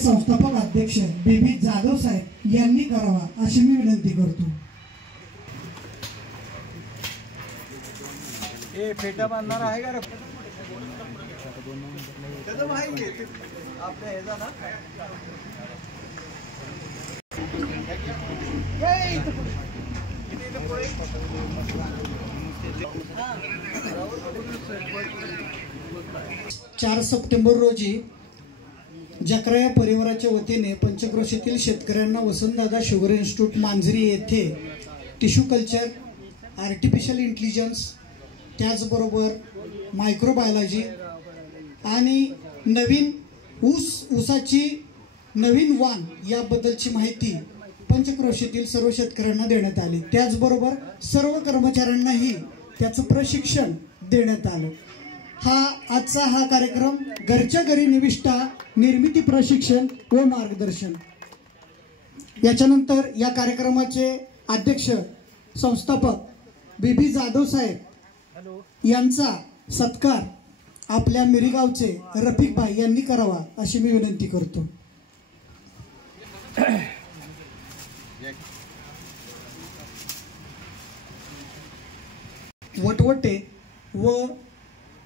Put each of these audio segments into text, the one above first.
संस्थापक अध्यक्ष बीबी जाधव साहेब यांनी करावा अशी मी विनंती करतो। ए फेटा बांधणार आहे का रे? त्याचं माहिती आहे आपल्या ह्याचा ना। चार सप्टेंबर रोजी जकराया परिवाराच्या वतीने पंचक्रोशीतील शेतकऱ्यांना वसंतदादा शुगर इन्स्टिट्यूट मांजरी येथे टिश्यू कल्चर, आर्टिफिशियल इंटेलिजन्स, त्याचबरोबर मायक्रोबायोलॉजी आणि नवीन ऊसाची नवीन वाण याबद्दलची माहिती पंचक्रोशीतील सर्व शेतकऱ्यांना देण्यात आली। त्याचबरोबर सर्व कर्मचाऱ्यांनाही त्याचं प्रशिक्षण देण्यात आलं। आजचा हा कार्यक्रम घरच्या घरी निविष्ठा निर्मिती प्रशिक्षण व मार्गदर्शन। याच्यानंतर या कार्यक्रमाचे अध्यक्ष संस्थापक बीबी जाधव साहेब यांचा सत्कार आपल्या मिरीगावचे रफिक भाई यांनी करावा अशी मी विनंती करतो। वटवटे व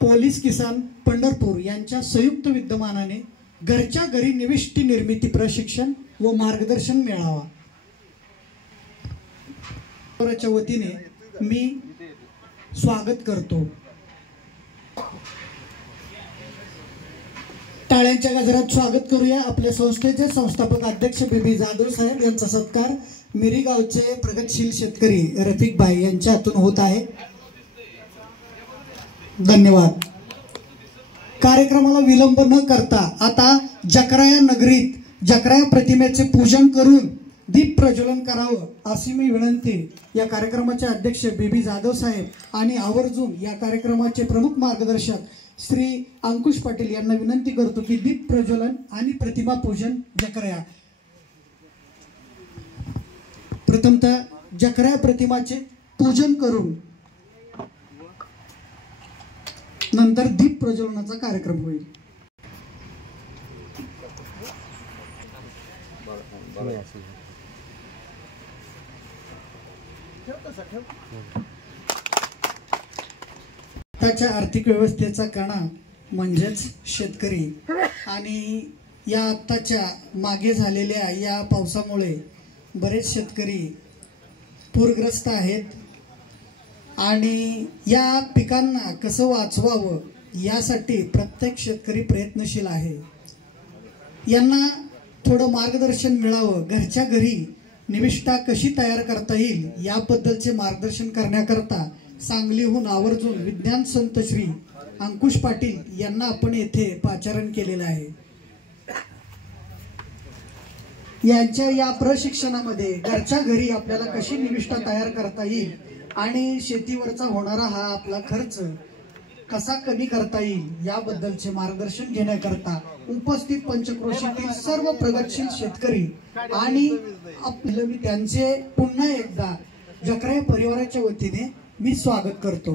पोलीस किसान पंढरपूर यांच्या संयुक्त विद्यमानाने घरच्या घरी निविष्टी निर्मिती प्रशिक्षण व मार्गदर्शन मेळावा च्या वतीने मी स्वागत करतो। टाळ्यांच्या गजरात स्वागत करूया आपल्या संस्थेचे संस्थापक अध्यक्ष बीबी जाधव साहेब यांचा सत्कार मिरीगावचे प्रगतशील शेतकरी रफिक भाई यांच्या हातून होत आहे। धन्यवाद। कार्यक्रमाला विलंब न करता आता जकराया नगरीत जकराया प्रतिमेचे पूजन करून दीप प्रज्वलन करावं अशी मी विनंती या कार्यक्रमाचे अध्यक्ष बीबी जाधव साहेब आणि आवर्जून या कार्यक्रमाचे प्रमुख मार्गदर्शक श्री अंकुश पाटील यांना विनंती करतो की दीप प्रज्वलन आणि प्रतिमा पूजन जकराया प्रथमतः जकराया प्रतिमाचे पूजन करून नंतर दीप प्रज्वलनाचा कार्यक्रम होईल। त्याच्या आर्थिक व्यवस्थेचा कणा म्हणजेच शेतकरी आणि या आत्ताच्या मागे झालेल्या या पावसामुळे बरेच शेतकरी पूरग्रस्त आहेत आणि या पिकांना कसं वाचवावं यासाठी प्रत्येक शेतकरी प्रयत्नशील आहे। यांना थोडं मार्गदर्शन मिळावं, घरच्या घरी निविष्ठा कशी तयार करता येईल याबद्दलचे मार्गदर्शन करण्याकरता सांगलीहून आवर्जून विज्ञान संत श्री अंकुश पाटील यांना आपण येथे पाचारण केलेलं आहे। यांच्या या प्रशिक्षणामध्ये घरच्या घरी आपल्याला कशी निविष्ठा तयार करता येईल आणि शेतीवरचा होणारा हा आपला खर्च कसा कमी करता येईल याबद्दलचे मार्गदर्शन घेण्याकरता उपस्थित पंचक्रोशीतील सर्व प्रगतशील शेतकरी आणि आपलं मी त्यांचे पुन्हा एकदा जकराया परिवाराच्या वतीने मी स्वागत करतो।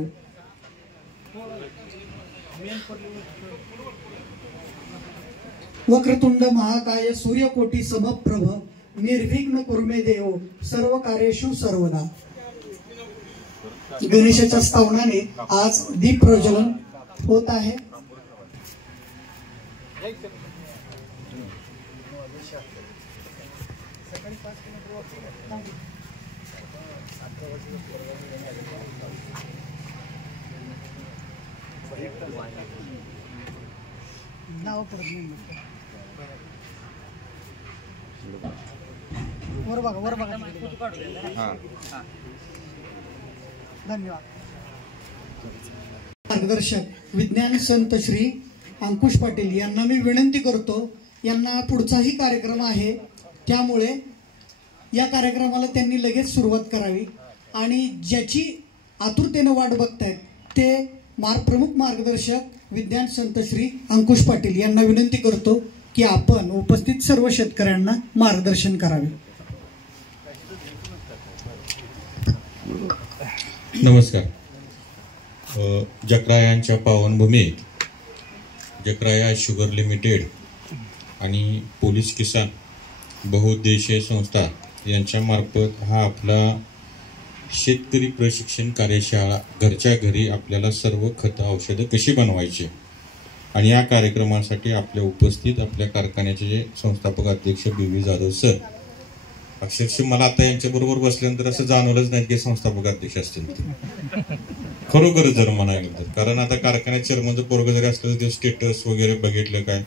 वक्रतुंड महाकाय सूर्यकोटी समप्रभ निर्विघ्न कुर्मे देव सर्व कार्येषु सर्वदा। गणेशाच्या स्तवनाने आज दीप प्रज्वलन होत आहे। वर बघा धन्यवाद। मार्गदर्शक विज्ञान संत श्री अंकुश पाटील यांना मी विनंती करतो, यांना पुढचाही कार्यक्रम आहे त्यामुळे या कार्यक्रमाला त्यांनी लगेच सुरुवात करावी आणि ज्याची आतुरतेने वाट बघतायत ते प्रमुख मार्गदर्शक विज्ञान संत श्री अंकुश पाटील यांना विनंती करतो की आपण उपस्थित सर्व शेतकऱ्यांना मार्गदर्शन करावे। नमस्कार। जकरायांच्या पावनभूमीत जकराया शुगर लिमिटेड आणि पोलीस किसान बहुउद्देशीय संस्था यांच्यामार्फत हा आपला शेतकरी प्रशिक्षण कार्यशाळा घरच्या घरी आपल्याला सर्व खतं औषधं कशी बनवायची आणि या कार्यक्रमासाठी आपल्या उपस्थित आपल्या कारखान्याचे जे संस्थापक अध्यक्ष बी जाधव सर, अक्षरशः मला आता यांच्याबरोबर बसल्यानंतर असं जाणवलंच नाही की संस्थापक अध्यक्ष असतील ते, खरोखरच जर म्हणायला तर. कारण आता कारखान्यात चेअरमनचं पोरगं जरी असलं ते स्टेटस वगैरे बघितलं काय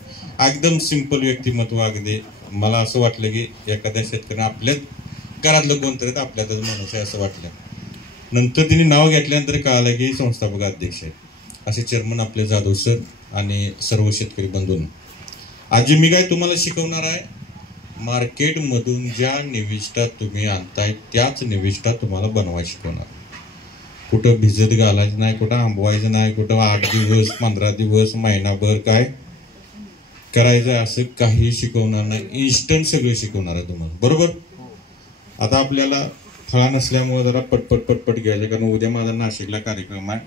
एकदम सिंपल व्यक्तिमत्व. अगदी मला असं वाटलं की एखाद्या शेतकऱ्याने आपल्याच घरातलं कोणतरी तर आपल्यातच माणूस आहे असं वाटलं. नंतर तिने नाव घेतल्यानंतर कळालं की संस्थापक अध्यक्ष आहेत. असे चेअरमन आपले जाधव सर आणि सर्व शेतकरी बंधूंनो, आज मी काय तुम्हाला शिकवणार आहे, मार्केटमधून ज्या निविष्ठा तुम्ही आणताय त्याच निविष्ठा तुम्हाला बनवायला शिकवणार. कुठं भिजत घालायचं नाही, कुठं आंबवायचं नाही, कुठं 8 दिवस 15 दिवस महिनाभर काय करायचं असं काही शिकवणार नाही. इन्स्टंट सगळं शिकवणार आहे तुम्हाला, बरोबर. आता आपल्याला फळा नसल्यामुळे जरा पटपट पटपट घ्यायचं, कारण उद्या माझा नाशिकला कार्यक्रम आहे.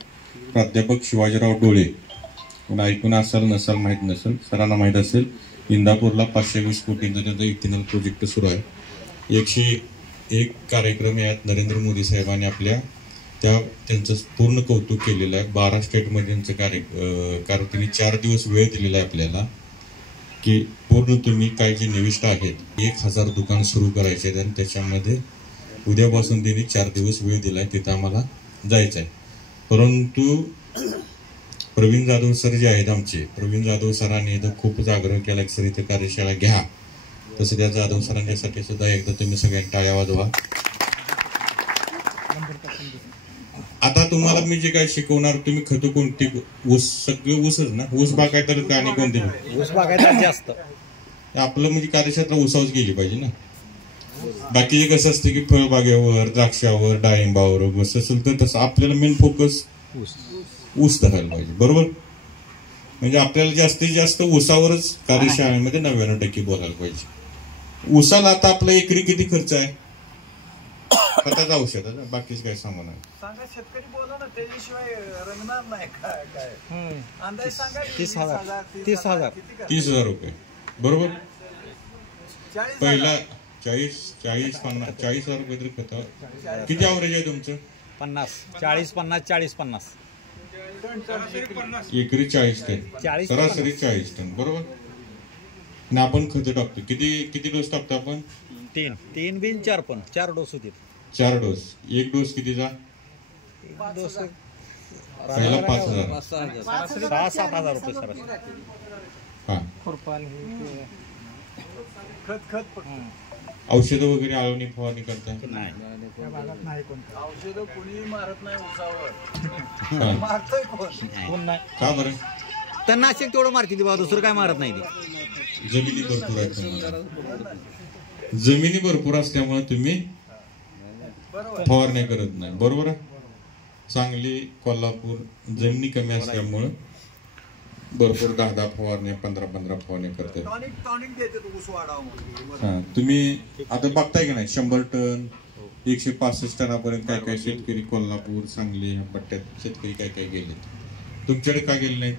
प्राध्यापक शिवाजीराव डोळे, कोण ऐकून असाल नसाल माहीत नसेल, सरांना माहीत असेल, इंदापूरला 520 कोटींचा त्यांचा इथेनॉल प्रोजेक्ट सुरू आहे. 101 कार्यक्रम यात नरेंद्र मोदी साहेबांनी आपल्या त्यांचं पूर्ण कौतुक केलेलं आहे. 12 स्टेटमध्ये त्यांचं कारण त्यांनी 4 दिवस वेळ दिलेला आहे आपल्याला की पूर्ण तुम्ही काय जे निविष्ठा आहेत 1000 दुकान सुरू करायचे आहेत आणि त्याच्यामध्ये उद्यापासून त्यांनी 4 दिवस वेळ दिलाय, तिथं आम्हाला जायचं आहे. परंतु प्रवीण जाधव सर जे आहेत आमचे, प्रवीण जाधव सरांनी इथं खूपच आग्रह केला की सर इथं कार्यशाळा घ्या. तसं त्या जाधव सरांच्यासाठी सुद्धा एकदा तुम्ही सगळ्यांनी टाळ्या वाजवा. आता तुम्हाला मी जे काय शिकवणार, तुम्ही खतं कोणती, ऊस सगळे ऊसच ना, ऊस बागायतर का आणि कोणते ऊस बागायतर जास्त आपलं म्हणजे कार्यक्षेत्र ऊसावच गेली पाहिजे ना. बाकी कसं असतं की फळबागेवर, द्राक्षावर, डाळिंबावर कसं असेल तर तसं आपल्याला मेन फोकस ऊस धरायला पाहिजे, बरोबर. म्हणजे आपल्याला जास्तीत जास्त ऊसावरच कार्यशाळेमध्ये 99% बोलायला पाहिजे. ऊसाला आता आपला एकरी किती खर्च आहे खताचा औषधाचा, बाकीच काय सामान आहे सांगा. शेतकरी बोला ना, त्याच्याशिवाय रंगणार नाही. काय अंदाज सांगा. 30,000 रुपये, बरोबर. पहिला 40,000 रुपये तरी खत. किती ॲव्हरेज आहे तुमचं? 50, 40, 50, 40, 50 एकरी 40 टन, सरासरी 40 टन, बरोबर. आणि आपण खत टाकतो किती डोस टाकतो आपण? 3 बिन 4 पण 4 डोस होतील. 4 डोस. एक डोस कितीचा? डोस पहिला 5,000, 6-7,000 रुपये सरासरी. हा. खत औषधं वगैरे आळवणी फवारणी करता? नाही, औषधं कुणी मारत नाही उसावर. हा. मारतोय कोण नाही. का बरं? तर नाशिक तेवढं मारते ती, दुसरं काय मारत नाही ती. जमिनी भरपूर आहेत, जमिनी भरपूर असल्यामुळे तुम्ही फवारणी करत नाही, बरोबर आहे. सांगली, कोल्हापूर जमिनी कमी असल्यामुळे भरपूर 10 फवारण्या 15 फवारण्या करतात. हा, तुम्ही आता बघताय की नाही 100 टन 165 टनापर्यंत काय काय शेतकरी कोल्हापूर, सांगली ह्या पट्ट्यात शेतकरी काय काय गेले. तुमच्याकडे का गेले नाहीत?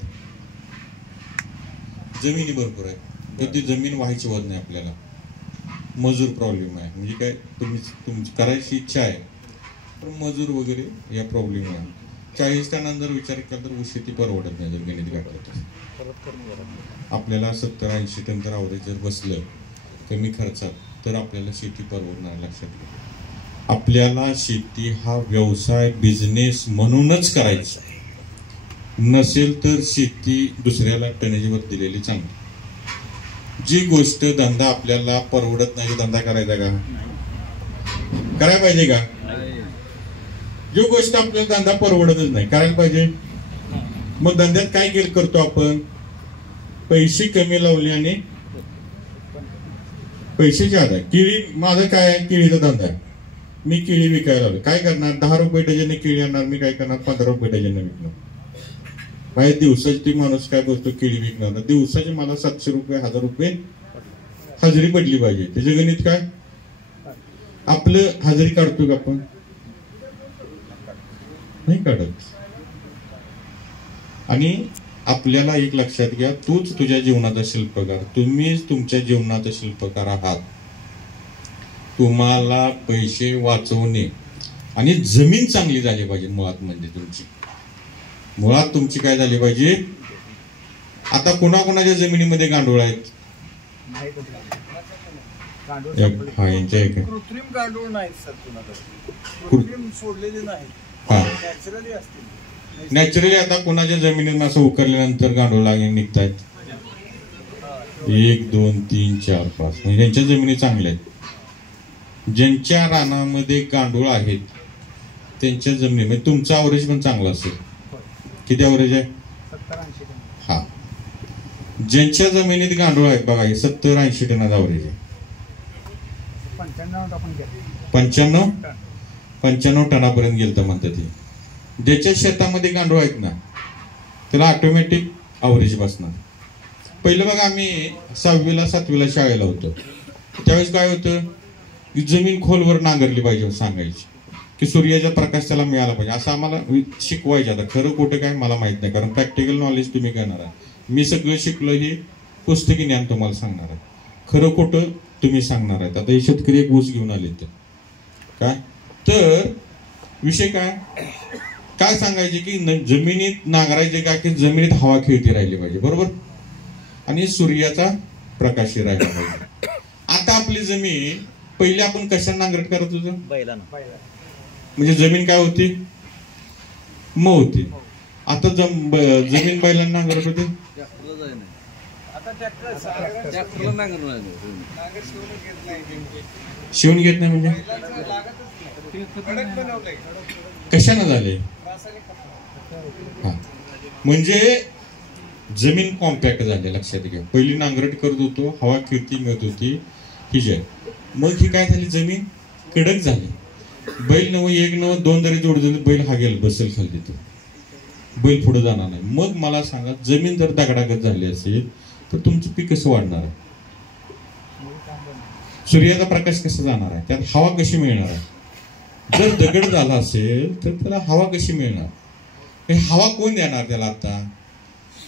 जमिनी भरपूर आहे, तर ती जमीन व्हायची होत नाही आपल्याला. मजूर प्रॉब्लेम आहे. म्हणजे काय, तुमची करायची इच्छा आहे पण मजूर वगैरे या प्रॉब्लेम आहे. 40 टनांचा जर विचार केला तर ऊस शेती परवडत नाही जर गणित घातलं तर. आपल्याला 70-80 टन तर अवरेज जर बसलं कमी खर्चात तर आपल्याला शेती परवडणार. लक्षात घ्या, आपल्याला शेती हा व्यवसाय बिझनेस म्हणूनच करायचा. नसेल तर शेती दुसऱ्याला टनेजवर दिलेली चांगली. जी गोष्ट धंदा आपल्याला परवडत नाही धंदा करायचा का? करायला पाहिजे का? जो गोष्ट आपल्याला धंदा परवडतच नाही करायला पाहिजे. मग धंद्यात काय करतो आपण? पैसे कमी लावले आणि पैसे जादा. केळी, माझं काय आहे, केळीचा धंदा आहे. मी केळी विकायला लावली. काय करणार? 10 रुपये डझनने केळी आणणार. मी काय करणार? 15 रुपये डझनने विकणार. बाहेर दिवसाची ती माणूस काय बोलतो केळी विकणार. दिवसाची मला 700 रुपये 1000 रुपये हजेरी पडली पाहिजे. त्याचे गणित काय? आपलं हजेरी काढतो का आपण? नाही काढत. आणि आपल्याला एक लक्षात घ्या, तूच तुझ्या जीवनाचा शिल्पकार, तुम्हीच तुमच्या जीवनाचा शिल्पकार आहात. तुम्हाला पैसे वाचवणे आणि जमीन चांगली झाली पाहिजे. मुळात म्हणजे तुमची काय झाली पाहिजे. आता कोणाकोणाच्या जमिनीमध्ये गांडूळ आहेत. कृत्रिम गांडूळ नाहीत सर, कृत्रिम सोडलेले नाहीत, नॅचरली असतील. नॅचरली आता कोणाच्या जमिनीत असं उकरल्यानंतर गांडूळ लागले निघतायत. 1 2 3 4 5 म्हणजे ज्यांच्या जमिनी चांगल्या आहेत. ज्यांच्या रानामध्ये गांडूळ आहेत त्यांच्या जमिनीमध्ये तुमचा अवरेज पण चांगला असेल. किती अवरेज आहे. 70-80 टन. हा, ज्यांच्या जमिनीत गांडूळ आहेत बघा, हे 70-80 टनाचा अवरेज आहे. 95 टनापर्यंत गेलं तर म्हणतात. ते ज्याच्या शेतामध्ये गांडूळ आहेत ना त्याला ऑटोमॅटिक अवरेज बसणार. पहिलं बघा, आम्ही 6वी 7वी शाळेला होतो त्यावेळेस काय होतं, जमीन खोलवर नांगरली पाहिजे सांगायची की सूर्याचा प्रकाश त्याला मिळाला पाहिजे असं आम्हाला शिकवायचे. आता खरं खोटं काय मला माहित नाही, कारण प्रॅक्टिकल नॉलेज तुम्ही घेणार आहे. मी सगळं शिकलो हे पुस्तकी ज्ञान तुम्हाला सांगणार आहे. खरं खोटं तुम्ही सांगणार आहेत. आता हे शेतकरी एक ऊस घेऊन आले काय, तर विषय काय सांगायचे की जमिनीत नांगरायचे का की जमिनीत हवा खेळती राहिली पाहिजे, बरोबर, आणि सूर्याचा प्रकाश राहिला पाहिजे. आता आपली जमीन पहिले आपण कशा नांगरट करत होतो, म्हणजे जमीन काय होती, मऊ होती. आता जमीन बैलांना नांगरट होते. शिवून घेत नाही म्हणजे कशाने झाले. म्हणजे जमीन कॉम्पॅक्ट झाली. लक्षात घ्या, पहिली नांगरट करत होतो, हवा खेळती मिळत होती ही जय. मग ही काय झाली, जमीन कडक झाली. बैल 1 9 2 जरी जोडले बैल हागेल बसेल खाली, तिथे बैल पुढे जाणार नाही. मग मला सांगा, जमीन जर दगडागत झाली असेल तर तुमचं पीक कसं वाढणार आहे, सूर्याचा प्रकाश कसा जाणार आहे, त्यात हवा कशी मिळणार आहे. जर दगड झाला असेल तर त्याला हवा कशी मिळणार. हवा कोण देणार त्याला. आता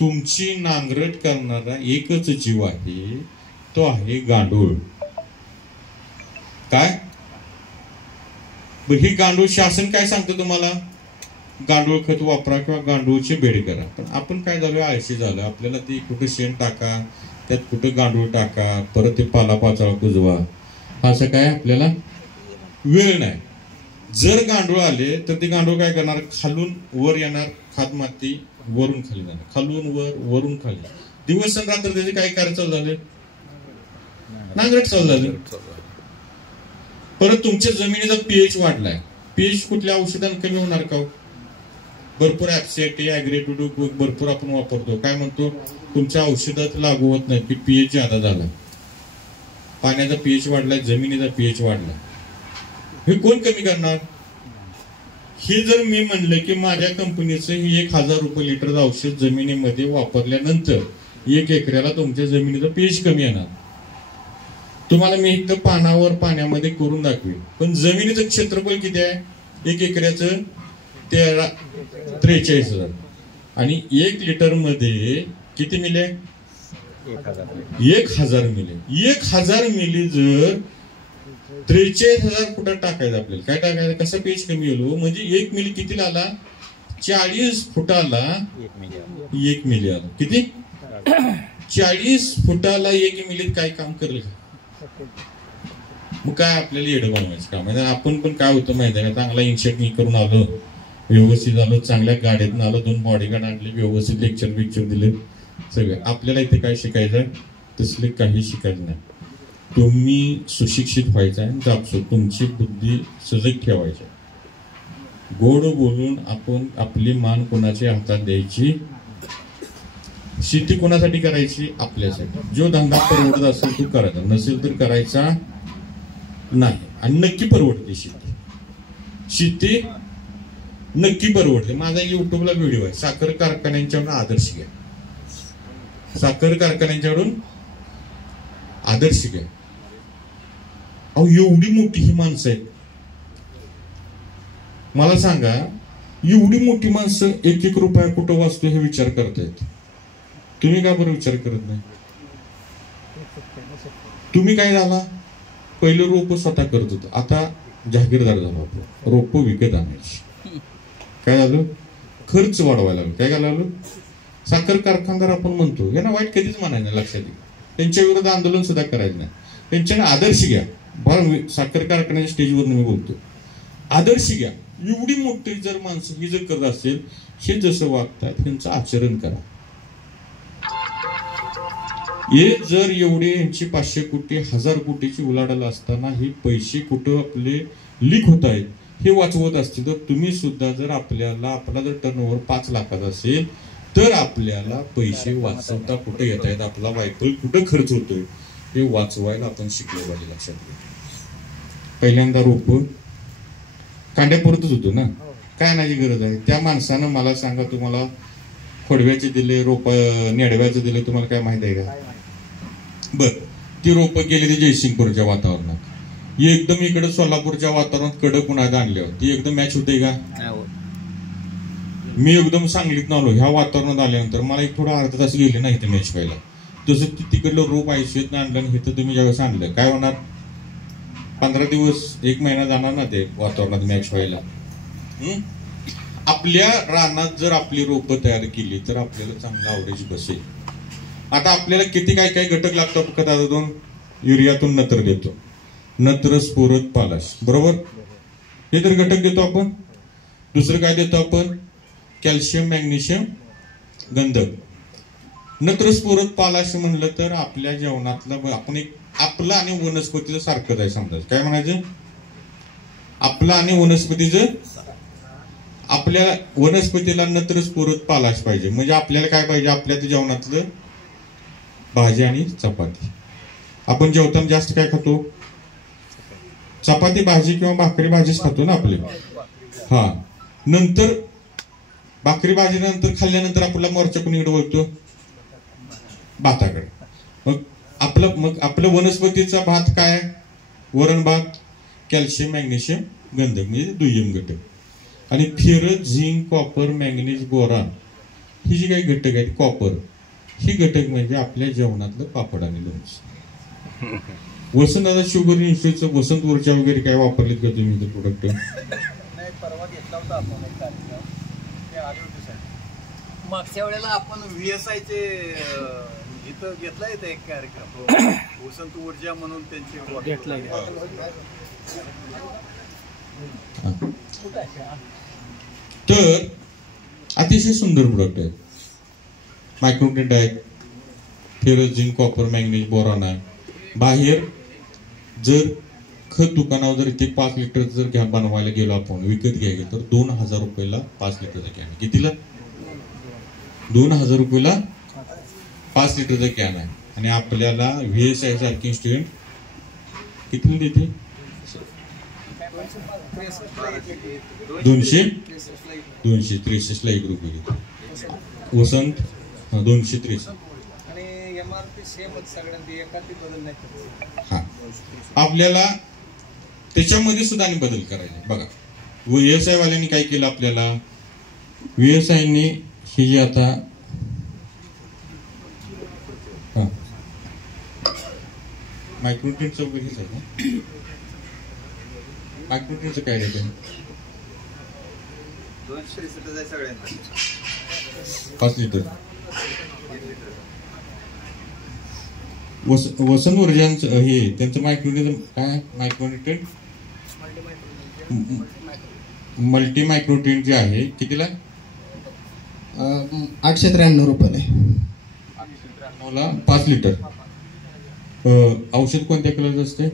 तुमची नांगरट करणारा एकच जीव आहे, तो आहे गांडूळ. काय ही गांडूळ शासन काय सांगतं तुम्हाला, गांडूळ खत वापरा किंवा गांडूळची बेड करा. पण आपण काय झालं, आळशी झालं. आपल्याला ती कुठं शेण टाका, त्यात कुठं गांडूळ टाका, परत ते पालापाचोळा कुजवा, असं काय आपल्याला वेळ नाही. जर गांडूळ आले तर ते गांडूळ काय करणार, खालून वर येणार, खात माती वरून खाली जाणार, खालून वर वरून खाली. दिवस आणि रात्र त्याचे काय कार्य चालू झाले, नांगरट चालू झाले. परत तुमच्या जमिनीचा पीएच वाढलाय. पीएच कुठल्या औषधांना कमी होणार का, भरपूर ऍप्सेटी ऍग्रेटिव्ह भरपूर आपण वापरतो. काय म्हणतो, तुमच्या औषधात लागू होत नाही की पीएच ज्यादा झाला, पाण्याचा पीएच वाढलाय, जमिनीचा पीएच वाढलाय. हे कोण कमी करणार. हे जर मी म्हणलं की माझ्या कंपनीचं 1000 रुपये लिटर औषध जमिनीमध्ये वापरल्यानंतर 1 एकराला तुमच्या जमिनीचा पीएच कमी येणार. तुम्हाला मी इथं पाण्यामध्ये करून दाखवेल. पण जमिनीचं क्षेत्रफळ किती आहे, 1 एकराचं 43,000 आणि 1 लिटर मध्ये किती मिले, 1000 मिली. 1000 मिली जर 43,000 फुटात टाकायचं आपल्याला, काय टाकायचं, कसं पेज कमी होईल. म्हणजे 1 मिली किती आला, 40 फुटाला 1 मिली आला. किती, 40 फुटाला 1 मिलीत काय काम करेल. मग काय आपल्याला येडं बनवायचं काम आहे. आपण पण काय होतं माहिती आहे का, चांगला इन्शर्ट करून आलो, व्यवस्थित आलो, चांगल्या गाडीतून आलो, 2 बॉडीगार्ड आणले, व्यवस्थित लेक्चर दिले सगळं. आपल्याला इथे काय शिकायचं, तसले काही शिकायचं नाही. तुम्ही सुशिक्षित व्हायचं आहे, जापसो तुमची बुद्धी सजग ठेवायची. गोड बोलून आपण आपली मान कोणाच्या हातात द्यायची. शेती कोणासाठी करायची, आपल्यासाठी. जो धंदा परवडत असेल तो करायचा, नसेल तर करायचा नाही. आणि नक्की परवडते शेती नक्की परवडते. माझा युट्यूबला व्हिडिओ आहे, साखर कारखान्यांच्याकडून आदर्श घ्या, साखर कारखान्यांच्याकडून आदर्श घ्या. अहो एवढी मोठी ही माणसं आहेत, मला सांगा, एवढी मोठी माणसं 1-1 रुपया कुठं वाचतो हे विचार करतायत. तुम्ही का बरं विचार करत नाही? तुम्ही काय झाला, पहिलं रोप स्वतः करत होतो, आता जागीरदार झालो आपण, रोप विकत आणायची. काय झालं, खर्च वाढवायला लागलो. काय करायला लागलो, साखर कारखानदार आपण म्हणतो, यांना वाईट कधीच म्हणायचं नाही, लक्षात घ्या. त्यांच्या विरोधात आंदोलन सुद्धा करायचं नाही. त्यांच्याने आदर्श घ्या. बरं, साखर कारखान्याच्या स्टेजवर मी बोलतो, आदर्श घ्या. एवढी मोठी जर माणसं ही जर करत असेल, हे जसं वागतात त्यांचं आचरण करा. हे जर एवढे यांची 500 कोटी 1000 कोटीची उलाढाल असताना हे पैसे कुठं आपले लीक होत आहेत हे वाचवत असतील, तर तुम्ही सुद्धा जर आपला जर टर्नओव्हर 5 लाखाचा असेल तर आपल्याला पैसे वाचवता कुठे येत आहेत, आपला वायफळ कुठं खर्च होतोय हे वाचवायला आपण शिकलो पाहिजे. लक्षात घ्या. पहिल्यांदा रोप कांड्यापुरतच होतो ना, काय आणायची गरज आहे? त्या माणसानं मला सांगा, तुम्हाला खोडव्याचे दिले, रोप नेडव्याचे दिले, तुम्हाला काय माहित आहे का? बर, ती रोप गेली ते जयसिंगपूरच्या वातावरणात, एकदम इकडे सोलापूरच्या वातावरणात कडक उन्हाळ्यात आणल्यावर ती एकदम मॅच होते का? मी एकदम सांगलीत आलो, ह्या वातावरणात आल्यानंतर मला एक थोडा अर्धा तास गेले नाही ते मॅच व्हायला. तसं तिकडलं रोप आयुष्यात आणलं आणि हे तर तुम्ही ज्यावेळेस आणलं, काय होणार? 15 दिवस 1 महिना जाणार ना ते वातावरणात मॅच व्हायला. आपल्या रानात जर आपली रोपं तयार केली तर आपल्याला चांगला अवरेज बसेल. आता आपल्याला किती काय काय घटक लागतात का? 2 युरियातून नत्र देतो, नत्र, स्फुरद, पालाश, बरोबर? हे तर घटक देतो आपण. दुसरं काय देतो आपण? कॅल्शियम, मॅग्नेशियम, गंधक. नत्र, स्फुरद, पालाश म्हणलं तर आपल्या जेवणातलं आपण एक आपलं आणि वनस्पतीचं सारखंच आहे समजायचं. काय म्हणायचं? आपलं आणि वनस्पतीचं. आपल्या वनस्पतीला नत्र, स्फुरद, पालाश पाहिजे. म्हणजे आपल्याला काय पाहिजे? आपल्या जेवणातलं भाजी आणि चपाती. आपण जेवताना जास्त काय खातो? चपाती भाजी किंवा भाकरी भाजीच खातो ना आपले. हा, नंतर भाकरी भाजी नंतर खाल्ल्यानंतर आपला मोर्चा कुणीकडे वळतो? भाताकडे. मग आपलं वनस्पतीचा भात काय? वरण भात, कॅल्शियम, मॅग्नेशियम, गंधक म्हणजे दुय्यम घटक. आणि ferrous, zinc, copper, manganese, boron ही जी काही घटक आहेत, कॉपर ही घटक म्हणजे आपल्या जेवणातलं पापड आणि लोणचं. वसंतदादा शुगर इन्स्टिट्यूटचं वसंत ऊर्जा वगैरे काय वापरलेत का तुम्ही ते प्रोडक्ट? नाही, परवा घेतला होता आपण एक कार्यक्रम, ते आरोग्यासाठी. मागच्या वेळेला आपण VSI चे इथं घेतला येतं एक कार्यक्रम, वसंत ऊर्जा म्हणून त्यांचे घेतला. तर अतिशय सुंदर प्रोडक्ट आहे. मायक्रोन्यूट्रिएंट आहेत, ferrous, zinc, copper, manganese, boron आहे. बाहेर जर खत दुकानावर जर इथे 5 लिटर जर घ्या बनवायला गेलो आपण, विकत घ्यायला तर 2000 रुपयाला 5 लिटरचा कॅन. कितीला? 2000 रुपयाला 5 लिटरचा कॅन आहे. आणि आपल्याला VSI सारखी इन्स्टिट्यूट किती देते? 263ला 1 रुपये देते. वसंत 263. हा, आपल्याला त्याच्यामध्ये सुद्धा आणि बदल करायचे. बघा, VSI वाल्यांनी काय केलं आपल्याला? VSIने ही जी आता मायक्रोन्यूट्रिएंटचं वगैरे हेच आहे ना, मायक्रोन्यूट्रिएंटचं काय रेट आहे? 5 लिटर. वसंत ऊर्जांचं हे त्यांचं मायक्रोन्यूट्रिएंट काय? मायक्रोन्यूट्रिएंट मल्टी मायक्रोन्यूट्रिएंट जे आहे कितीला? 893 रुपयाला. 893ला 5 लिटर. औषध कोणत्या कलरचं असते?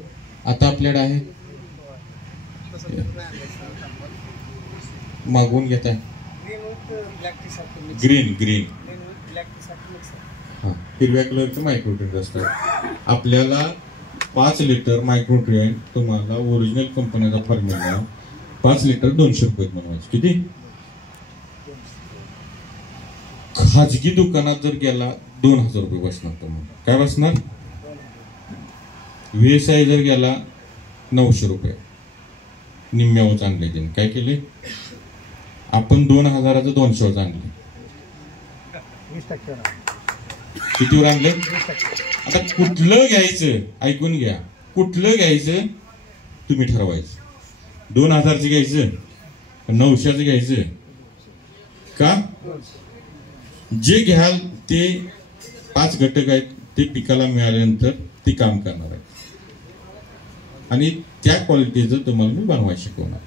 आता आपल्याकडे आहे, मागवून घेताय. ग्रीन हा, हिरव्या कलरचं मायक्रोन्यूट्रिएंट असतं. आपल्याला 5 लिटर मायक्रोन्यूट्रिएंट तुम्हाला ओरिजिनल कंपनीचा फॉर्म्युला 5 लिटर 200 रुपये बनवायचे. किती? खाजगी दुकानात जर गेला 2000 रुपये बसणार. तुम्हाला काय बसणार? VSI जर गेला 900 रुपये. निम्म्यावर आणले त्यांनी. काय केले? आपण 2000चं 200 आणले. कितीवर आणलं? आता कुठलं घ्यायचं ऐकून घ्या, कुठलं घ्यायचं तुम्ही ठरवायचं. 2000चं घ्यायचं, 900चं घ्यायचं का? जे घ्याल ते 5 घटक आहेत ते पिकाला मिळाल्यानंतर ते काम करणार आहे आणि त्या क्वालिटीचं तुम्हाला मी बनवायला शिकवणार.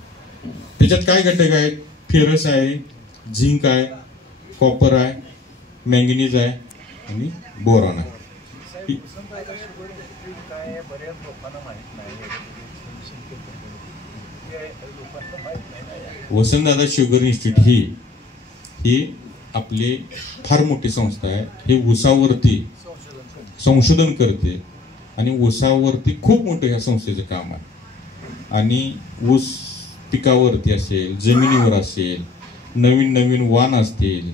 त्याच्यात काय घटक आहेत? फेरस आहे, झिंक आहे, कॉपर आहे, मॅंगनीज आहे आणि बोरॉन आहे. बऱ्याच लोकांना माहित नाही. वसंतदादा शुगर इन्स्टिट्यूट ही आपली फार मोठी संस्था आहे. हे ऊसावरती संशोधन करते आणि ऊसावरती खूप मोठं ह्या संस्थेचं काम आहे. आणि ऊस पिकावरती असेल, जमिनीवर असेल, नवीन नवीन वाण असतील,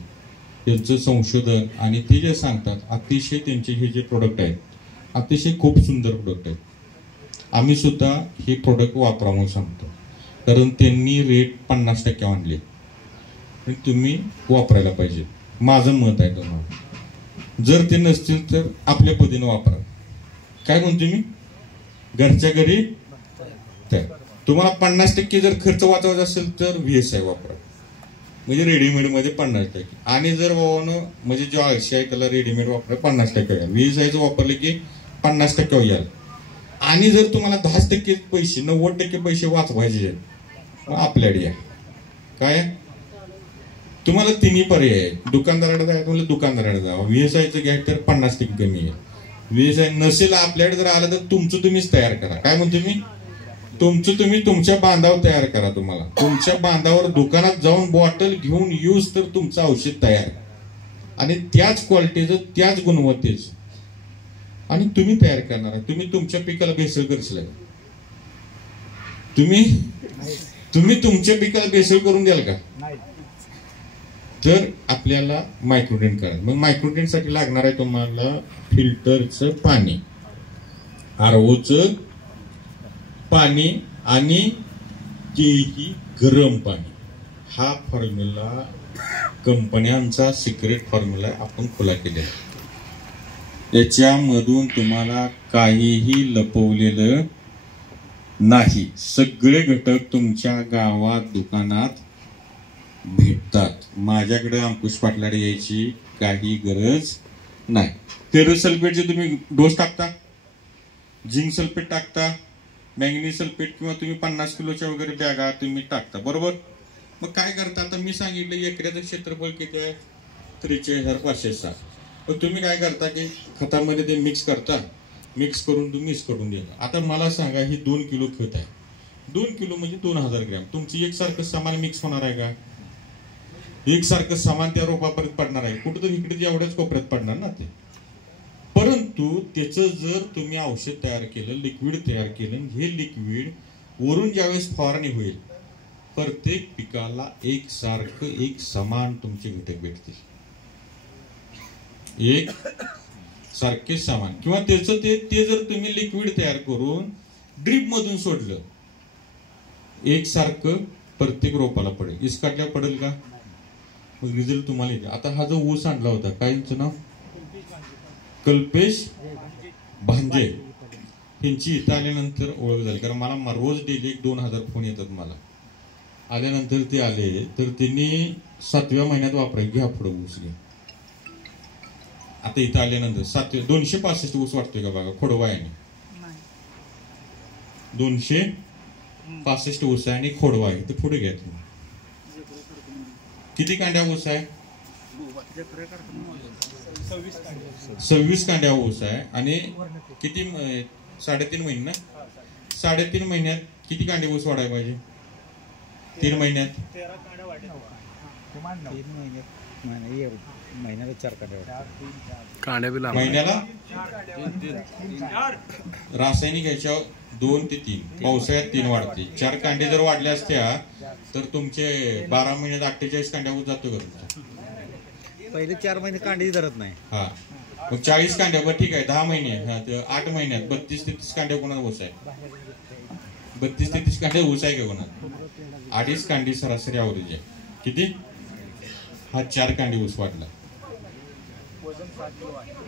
त्यांचं संशोधन आणि ते जे सांगतात अतिशय त्यांचे हे जे प्रोडक्ट आहेत अतिशय खूप सुंदर प्रोडक्ट आहेत. आम्ही सुद्धा हे प्रोडक्ट वापरा म्हणून सांगतो, कारण त्यांनी रेट 50% आणले आणि तुम्ही वापरायला पाहिजे. माझं मत आहे तुम्हाला. जर ते नसतील तर आपल्या पद्धतीने वापरा. काय म्हणतो मी? घरच्या घरी तर तुम्हाला 50% जर खर्च वाचवायचा असेल तर VSI वापरा, म्हणजे रेडीमेडमध्ये 50%. आणि जर बाबांनो म्हणजे जो आळशी आहे त्याला रेडीमेड वापरा 50% घ्या. VSIचं वापरले की 50% याल. आणि जर तुम्हाला 10% पैसे 90% पैसे वाचवायचे मग आपल्याकडे या. काय तुम्हाला तिन्ही पर्याय आहे. दुकानदाराकडे जायचं म्हणजे दुकानदाराकडे जावा. VSIचं घ्या तर 50% कमी आहे. VSI नसेल आपल्याकडे जर आलं तर तुमचं तुम्हीच तयार करा. काय म्हणतो मी? तुमचं तुम्ही तुमच्या बांधावर तयार करा. तुम्हाला तुमच्या बांधावर दुकानात जाऊन बॉटल घेऊन यूज तर तुमचं औषध तयार आणि त्याच क्वालिटीचं त्याच गुणवत्तेचं आणि तुम्ही तयार करणार आहे. तुम्ही तुमच्या पिकाला भेसळ करशील? तुम्ही तुमच्या पिकाला भेसळ करून द्याल का? तर आपल्याला मायक्रोडेंट करायचं. मग मायक्रोडेंटसाठी लागणार आहे तुम्हाला फिल्टरचं पाणी, ROचं पाणी आणि तेही गरम पाणी. हा फॉर्म्युला कंपन्यांचा सिक्रेट फॉर्म्युला आपण खुला केलेला. याच्यामधून तुम्हाला काहीही लपवलेलं नाही. सगळे घटक तुमच्या गावात दुकानात भेटतात. माझ्याकडे अंकुश पाटलाडे यायची काही गरज नाही. फेरस सल्फेटचे तुम्ही डोस टाकता, झिंक सल्फेट टाकता, मॅंगनीज सल्फेट किंवा तुम्ही 50 किलोच्या वगैरे बॅगा तुम्ही टाकता, बरोबर. मग काय करता? आता मी सांगितलं एकऱ्याचं क्षेत्रफळ किती आहे? 43,506. मग तुम्ही काय करता की खतामध्ये ते मिक्स करता, मिक्स करून तुम्ही मिक्स करून देता. आता मला सांगा, ही 2 किलो खत आहे. 2 किलो म्हणजे 2000 ग्रॅम. तुमची एकसारखं सामान मिक्स होणार आहे का? एकसारखं सामान त्या रोपापर्यंत पडणार आहे? कुठं इकडे एवढ्याच कोपऱ्यात पडणार ना ते. परंतु त्याचं जर तुम्ही औषध तयार केलं, लिक्विड तयार केलं, हे लिक्विड वरून ज्यावेळेस फवारणी होईल प्रत्येक पिकाला एकसारखं एक समान तुमचे घटक भेटतील. एक सारखे समान. किंवा त्याचं ते जर तुम्ही लिक्विड तयार करून ड्रीप मधून सोडलं एकसारखं प्रत्येक रोपाला पडेल. इसकाटल्या पडेल का? मग रिझल्ट तुम्हाला येते. आता हा जो ऊस आणला होता, काय यांचं नाव? कल्पेश भांजे. यांची इथं आल्यानंतर ओळख झाली, कारण मला रोज डेली 2,000 फोन येतात मला. आल्यानंतर ते आले तर त्यांनी 7व्या महिन्यात वापरायला घ्या पुढं ऊस घ्या. आता इथं आल्यानंतर 265 ऊस वाटतोय का बघा खोडवा आहे. 265 ऊस आहे आणि खोडवा आहे. तर पुढे घ्या तुम्ही. किती कांड्या ऊस आहे? 26 कांड्या ऊस आहे. आणि किती 3.5 महिने ना? 3.5 महिन्यात किती कांडे ऊस वाढायला पाहिजे? 3 महिन्यात महिन्याला 4 कांड्या. महिन्याला रासायनिक ह्याच्यावर 2 ते 3, पावसाळ्यात 3 वाढते. 4 कांडे जर वाढले असत्या तर तुमचे 12 महिन्यात 48 कांड्या ऊस जातो का? पहिले 4 महिने कांडी धरत नाही. हा, मग 40 कांड्या. बरं ठीक आहे, 10 महिने 8 महिन्यात 32 ते 30 कांड्या कोणाला ऊस आहे? 32 ते 30 कांड्या ऊस आहे का कोणाला? 2.5 कांडी सरासरी ॲव्हरेज आहे. किती? हा 4 कांडी ऊस वाढला.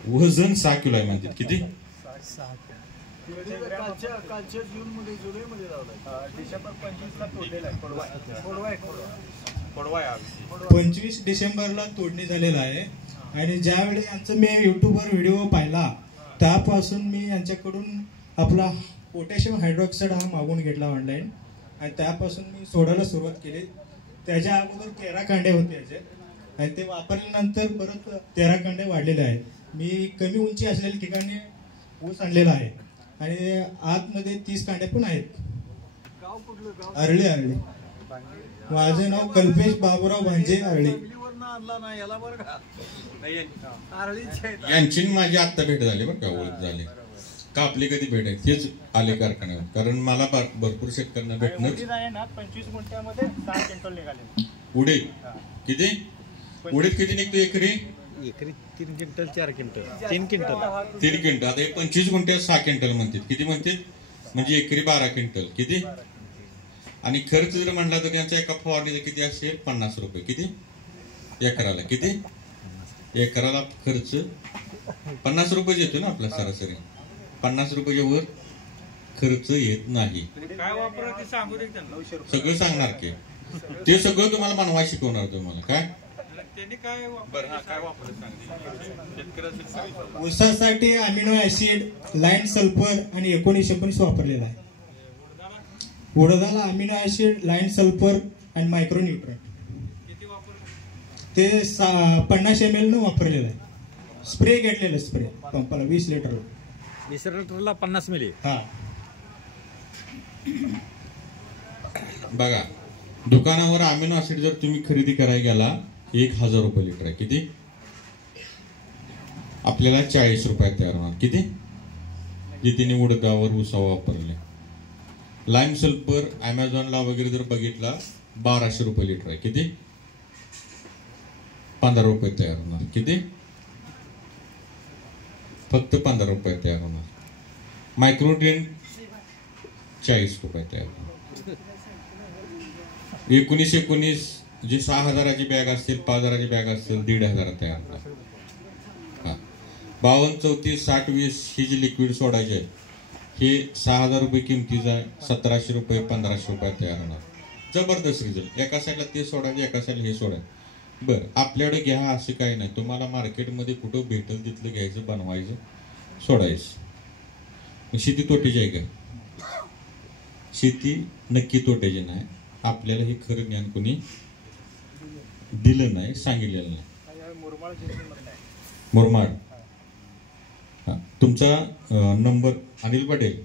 वजन 6 किलो आहे म्हणतात. किती? कालच्या जुलैमध्ये लावलाय. डिसेंबर 25ला तोडलेला आहे. खोडवा आहे. 25 डिसेंबरला तोडणी झालेला आहे. आणि ज्यावेळी यांचं मी युट्यूबवर व्हिडिओ पाहिला त्यापासून मी यांच्याकडून आपला पोटॅशियम हायड्रॉक्साईड हा मागून घेतला ऑनलाईन आणि त्यापासून मी सोडायला सुरुवात केली. त्याच्या अगोदर 13 कांडे होते याचे आणि ते वापरल्यानंतर परत 13 कांडे वाढलेले आहेत. मी कमी उंची असलेल्या ठिकाणी ऊस आणलेला आहे आणि आतमध्ये 30 कांडे पण आहेत. गाव कुठलं? गाव अरळी. माझं नाव कल्पेश बाबूराव भांजे, अरळी. आणला ना याला बरं का यांची माझी आत्ता भेट झाली बरं का, ओळख झाली का. आपली कधी भेट आहे तेच आले कारखान्यावर, कारण मला भरपूर शेतकऱ्यांना भेटणं. 25 गुंठ्यामध्ये 6 क्विंटल निघाले. उडीद किती? उडीद किती निघतो एकरी? एकरी 3 क्विंटल 4 क्विंटल 3 क्विंटल 3 क्विंटल. आता हे 25 गुंठ्यात 6 क्विंटल म्हणतात. किती म्हणतात? म्हणजे एकरी 12 क्विंटल. किती? आणि खर्च जर म्हणला तर त्यांचा एका फवारणीचा किती असेल? 50 रुपये. किती एकराला? किती एकराला खर्च? 50 रुपये येतो ना आपला सरासरी. 50 रुपयाच्या वर खर्च येत नाही. काय वापरा ते सांगू दे त्यांना. सगळं सांगणार की ते सगळं तुम्हाला बनवाय शिकवणार तुम्हाला. काय त्यांनी काय वापरत ऊसासाठी अमिनो ऍसिड, लाईन सल्फर आणि 1919 वापरलेला आहे. उडदाला अमिनो ऍसिड, लाईन सल्फर आणि मायक्रोन्यूट्रन ते 50 ml न वापरलेलं आहे. स्प्रे घेतलेलं स्प्रे पंपाला 20 लिटर 20 लिटरला 50 मिली. हा बघा, दुकानावर अमिनो ऍसिड जर तुम्ही खरेदी करायला गेला 1000 रुपये लिटर आहे. किती? आपल्याला 40 रुपयात तयार होणार. किती? जे तिने उडदावर उसावा वापरले. लाईम सल्फर अमेझॉनला वगैरे जर बघितला 1200 रुपये लिटर आहे. किती? 15 रुपये तयार होणार. किती? फक्त 15 रुपये तयार होणार. मायक्रोड्रेन 40 रुपये तयार होणार. 19 जे 6000ची बॅग असतील, 5000ची बॅग असतील, 1500 तयार होणार. 52, 34, 60, 20 ही जी लिक्विड सोडायचे आहे हे 6000 रुपये किमतीचं आहे. 1700 रुपये, 1500 रुपये तयार होणार. जबरदस्त रिझल्ट. एका साईडला ते सोडायचे, एका साईडला हे सोडायचं. बरं, आपल्याकडे घ्या असं काही नाही. तुम्हाला मार्केटमध्ये कुठं भेटेल तिथलं घ्यायचं, बनवायचं, सोडायचं. शेती तोट्याची आहे का? शेती नक्की तोट्याची नाही. आपल्याला हे खरं ज्ञान कोणी दिलं नाही, सांगितलेलं नाही. मुरमाड. हा, तुमचा नंबर अनिल पटेल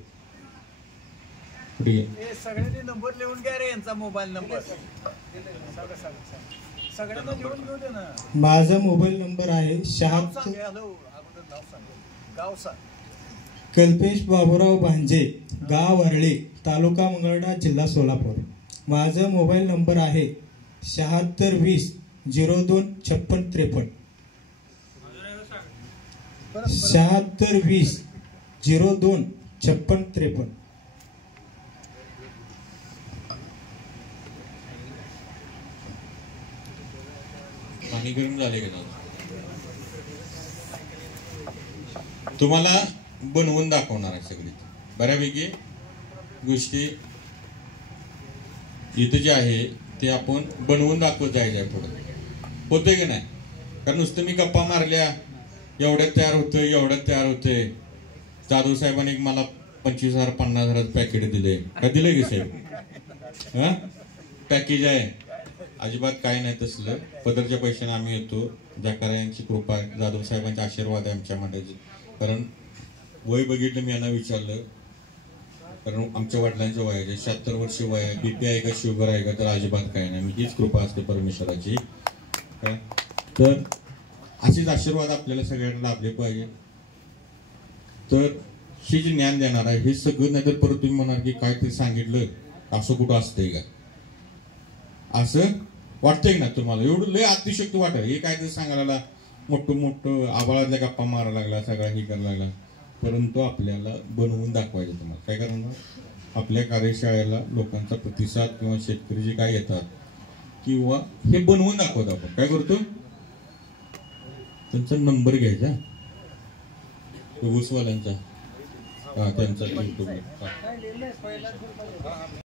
कुठे? सगळ्यांनी नंबर लिहून घ्या रे, यांचा मोबाईल नंबर सगळ्यांना लिहून घेऊ दे ना. माझा मोबाईल नंबर आहे 76. गाव सांग. कल्पेश बाबूराव भांजे, गाव अरळी, तालुका मंगळवेढा, जिल्हा सोलापूर. माझा मोबाईल नंबर आहे 7620 02 56 53. 7620 02 56 53. पाणी गरम झाले का? तुम्हाला बनवून दाखवणार आहे सगळी बऱ्यापैकी गोष्टी. इथं जे आहे ते आपण बनवून दाखवत जायचं आहे. पुढे होतंय की नाही? कारण नुसतं मी गप्पा मारल्या एवढ्यात तयार होतंय, एवढ्यात तयार होतंय. जाधव साहेबांनी मला 25,000 50,000 पॅकेट दिले. काय दिलं की साहेब? हा, पॅकेज आहे. अजिबात काही नाही तसलं. पदरच्या पैशाने आम्ही येतो. जकारा यांची कृपा आहे, जाधव साहेबांचे आशीर्वाद आहे आमच्या मंडळीचे. कारण वय बघितलं, मी यांना विचारलं, कारण आमच्या वडिलांच्या वय आहे 76 वर्ष वय आहे. बीपी आहे का, शुगर आहे का? तर अजिबात काही नाही. हीच कृपा असते परमेश्वराची. काय तर असेच आशीर्वाद आपल्याला सगळ्यांना लाभले पाहिजे. तर हे जे ज्ञान देणार आहे हे सगळं, नाही तर परत तुम्ही म्हणाल की काहीतरी सांगितलं असं कुठं असतंय का, असं वाटतंय की ना तुम्हाला? एवढं लय अतिशक्ती वाटत. हे काहीतरी सांगायला मोठं आबाळातल्या गप्पा मारायला लागला, सगळा हे करायला लागला. परंतु आपल्याला बनवून दाखवायचं. तुम्हाला काय करणार? आपल्या कार्यशाळेला लोकांचा प्रतिसाद किंवा शेतकरी जे काय येतात किंवा हे बनवून दाखवत आपण काय करतो? त्यांचा नंबर घ्यायचा ऊसवाल्यांचा, हा त्यांचा YouTube.